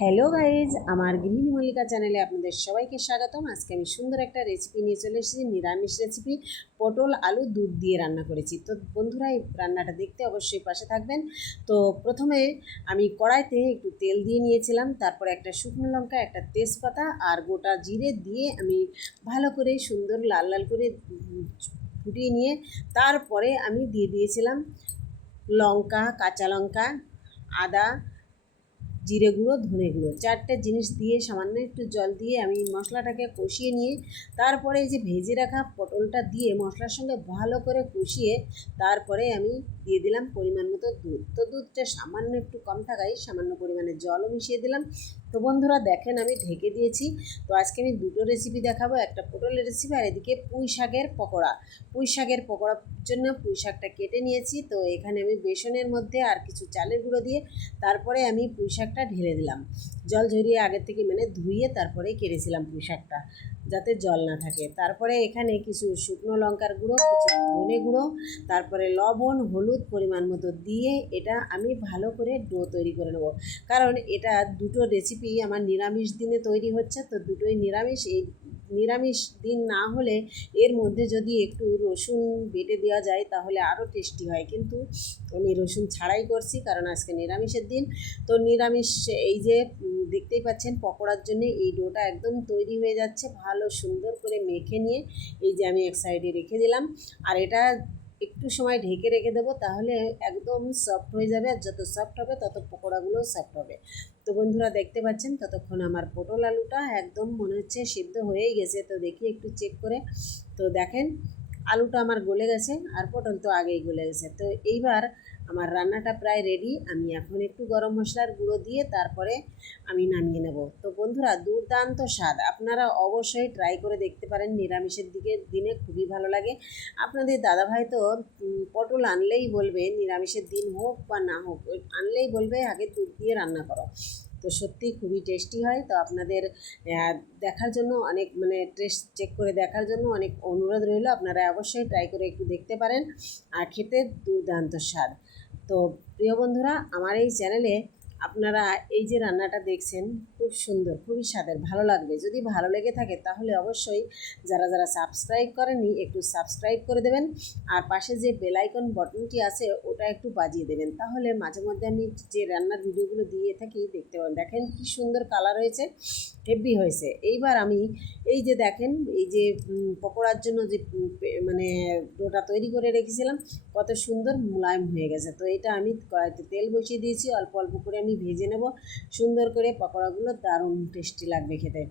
Hello guys, আমার গৃহিণী মল্লিকা চ্যানেলে আপনাদের সবাইকে স্বাগতম। আজকে আমি সুন্দর একটা রেসিপি নিয়ে চলে এসেছি, নিরামিষ রেসিপি। পটল আলু দুধ দিয়ে রান্না করেছি। তো বন্ধুরা, এই রান্নাটা দেখতে অবশ্যই পাশে থাকবেন। তো প্রথমে আমি কড়াইতে একটু তেল দিয়ে নিয়েছিলাম, তারপরে একটা শুকনো লঙ্কা, একটা তেজপাতা আর গোটা জিরে দিয়ে আমি ভালো করে সুন্দর লাল লাল করে ফুটিয়ে নিয়ে তারপরে আমি দিয়ে দিয়েছিলাম লঙ্কা, কাঁচা লঙ্কা, আদা, জিরে গুঁড়ো, ধনে গুঁড়ো, চারটে জিনিস দিয়ে সামান্য একটু জল দিয়ে আমি মশলাটাকে কষিয়ে নিয়ে তারপরে এই যে ভেজে রাখা পটলটা দিয়ে মশলার সঙ্গে ভালো করে কষিয়ে তারপরে আমি দিয়ে দিলাম পরিমাণ মতো দুধ। তো দুধটা সামান্য একটু কম থাকায় সামান্য পরিমাণে জলও মিশিয়ে দিলাম। তো বন্ধুরা দেখেন, আমি ঢেকে দিয়েছি। তো আজকে আমি দুটো রেসিপি দেখাবো, একটা পটলের রেসিপি আর এদিকে পুঁই শাকের পকোড়া। পুঁই শাকের পকোড়ার জন্য পুঁই শাকটা কেটে নিয়েছি। তো এখানে আমি বেসনের মধ্যে আর কিছু চালের গুঁড়ো দিয়ে তারপরে আমি পুঁই শাকটা ঢেলে দিলাম। জল ঝরিয়ে আগের থেকে ধুয়ে তারপরে কেটেছিলাম পুঁই শাকটা, যাতে জল না থাকে। তারপরে এখানে কিছু শুকনো লঙ্কার গুঁড়ো, কিছু ধনে গুঁড়ো, তারপরে লবণ, হলুদ পরিমাণ মতো দিয়ে এটা আমি ভালো করে ডো তৈরি করে নেব। কারণ এটা দুটো রেসিপি আমার নিরামিষ দিনে তৈরি হচ্ছে, তো দুটোই নিরামিষ। এই নিরামিষ দিন না হলে এর মধ্যে যদি একটু রসুন বেটে দেওয়া যায় তাহলে আরও টেস্টি হয়, কিন্তু আমি রসুন ছাড়াই করছি কারণ আজকে নিরামিষের দিন। তো নিরামিষ এই যে দেখতেই পাচ্ছেন পকোড়ার জন্য এই ডোটা একদম তৈরি হয়ে যাচ্ছে। ভালো সুন্দর করে মেখে নিয়ে এই যে আমি এক সাইডে রেখে দিলাম, আর এটা একটু সময় ঢেকে রেখে দেবো, তাহলে একদম সফট হয়ে যাবে। আর যত সফট হবে তত পকোড়াগুলো সফট হবে। তো বন্ধুরা দেখতে পাচ্ছেন ততক্ষণ আমার পটল আলুটা একদম মনে হচ্ছে সিদ্ধ হয়েই গেছে। তো দেখি একটু চেক করে, তো দেখেন আলুটা আমার গলে গেছে আর পটল তো আগেই গলে গেছে। তো এইবার আমার রান্নাটা প্রায় রেডি। আমি এখন একটু গরম মশলার গুঁড়ো দিয়ে তারপরে আমি নামিয়ে নেব। তো বন্ধুরা, দুর্দান্ত স্বাদ, আপনারা অবশ্যই ট্রাই করে দেখতে পারেন। নিরামিষের দিনে খুবই ভালো লাগে। আপনাদের দাদাভাই তো পটল আনলেই বলবে, নিরামিষের দিন হোক বা না হোক, আনলেই বলবে আগে দুধ দিয়ে রান্না করো। তো সত্যি খুবই টেস্টি হয়। তো আপনাদের দেখার জন্য অনেক টেস্ট চেক করে দেখার জন্য অনেক অনুরোধ রইল। আপনারা অবশ্যই ট্রাই করে একটু দেখতে পারেন, আর খেতে দুর্দান্ত স্বাদ। তো প্রিয় বন্ধুরা, আমার এই চ্যানেলে আপনারা এই যে রান্নাটা দেখছেন খুব সুন্দর, খুবই স্বাদের, ভালো লাগবে। যদি ভালো লেগে থাকে তাহলে অবশ্যই যারা যারা সাবস্ক্রাইব করেননি একটু সাবস্ক্রাইব করে দেবেন, আর পাশে যে বেল আইকন বটনটি আছে ওটা একটু বাজিয়ে দেবেন, তাহলে মাঝে মধ্যে আমি যে রান্নার ভিডিওগুলো দিয়ে থাকি দেখতে পাবেন। দেখেন কি সুন্দর কালার হয়েছে, হেভি হয়েছে। এইবার আমি এই যে দেখেন, এই যে পকোড়ার জন্য যে ডোটা তৈরি করে রেখেছিলাম কত সুন্দর মোলায়েম হয়ে গেছে। তো এটা আমি কড়াইতে তেল বসিয়ে দিয়েছি, অল্প অল্প করে আমি ভেজে নেব সুন্দর করে। পকোড়াগুলো দারুণ টেস্টি লাগবে খেতে।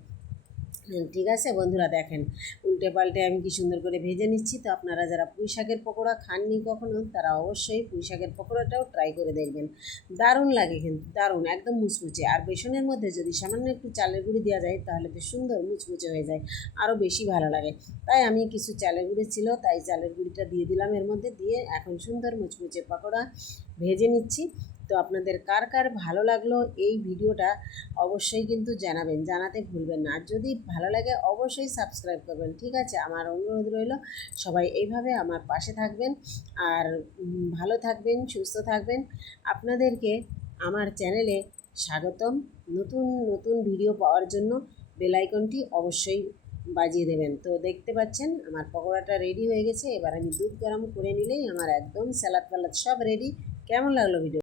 ঠিক আছে বন্ধুরা, দেখেন উল্টে পাল্টে আমি কি সুন্দর করে ভেজে নিচ্ছি। তো আপনারা যারা পুঁই শাকের পকোড়া খাননি কখনো, তারা অবশ্যই পুঁই শাকের পকোড়াটাও ট্রাই করে দেখবেন। দারুণ লাগে, কিন্তু দারুণ, একদম মুচমুচে। আর বেসনের মধ্যে যদি সামান্য একটু চালের গুঁড়ি দেওয়া যায় তাহলে তো সুন্দর মুচমুচে হয়ে যায়, আরও বেশি ভালো লাগে। তাই আমি কিছু চালের গুঁড়ি ছিল, তাই চালের গুঁড়িটা দিয়ে দিলাম এর মধ্যে, দিয়ে এখন সুন্দর মুচমুচে পকোড়া ভেজে নিচ্ছি। তো আপনাদের কার কার ভালো লাগলো এই ভিডিওটা অবশ্যই কিন্তু জানাবেন, জানাতে ভুলবেন না। আর যদি ভালো লাগে অবশ্যই সাবস্ক্রাইব করবেন। ঠিক আছে, আমার অনুরোধ রইল, সবাই এইভাবে আমার পাশে থাকবেন আর ভালো থাকবেন, সুস্থ থাকবেন। আপনাদেরকে আমার চ্যানেলে স্বাগতম। নতুন নতুন ভিডিও পাওয়ার জন্য বেল আইকনটি অবশ্যই বাজিয়ে দেবেন। তো দেখতে পাচ্ছেন আমার পকোড়াটা রেডি হয়ে গেছে। এবার আমি দুধ গরম করে নিলেই আমার একদম স্যালাদ ফ্যালাদ সব রেডি। কেমন লাগলো ভিডিও?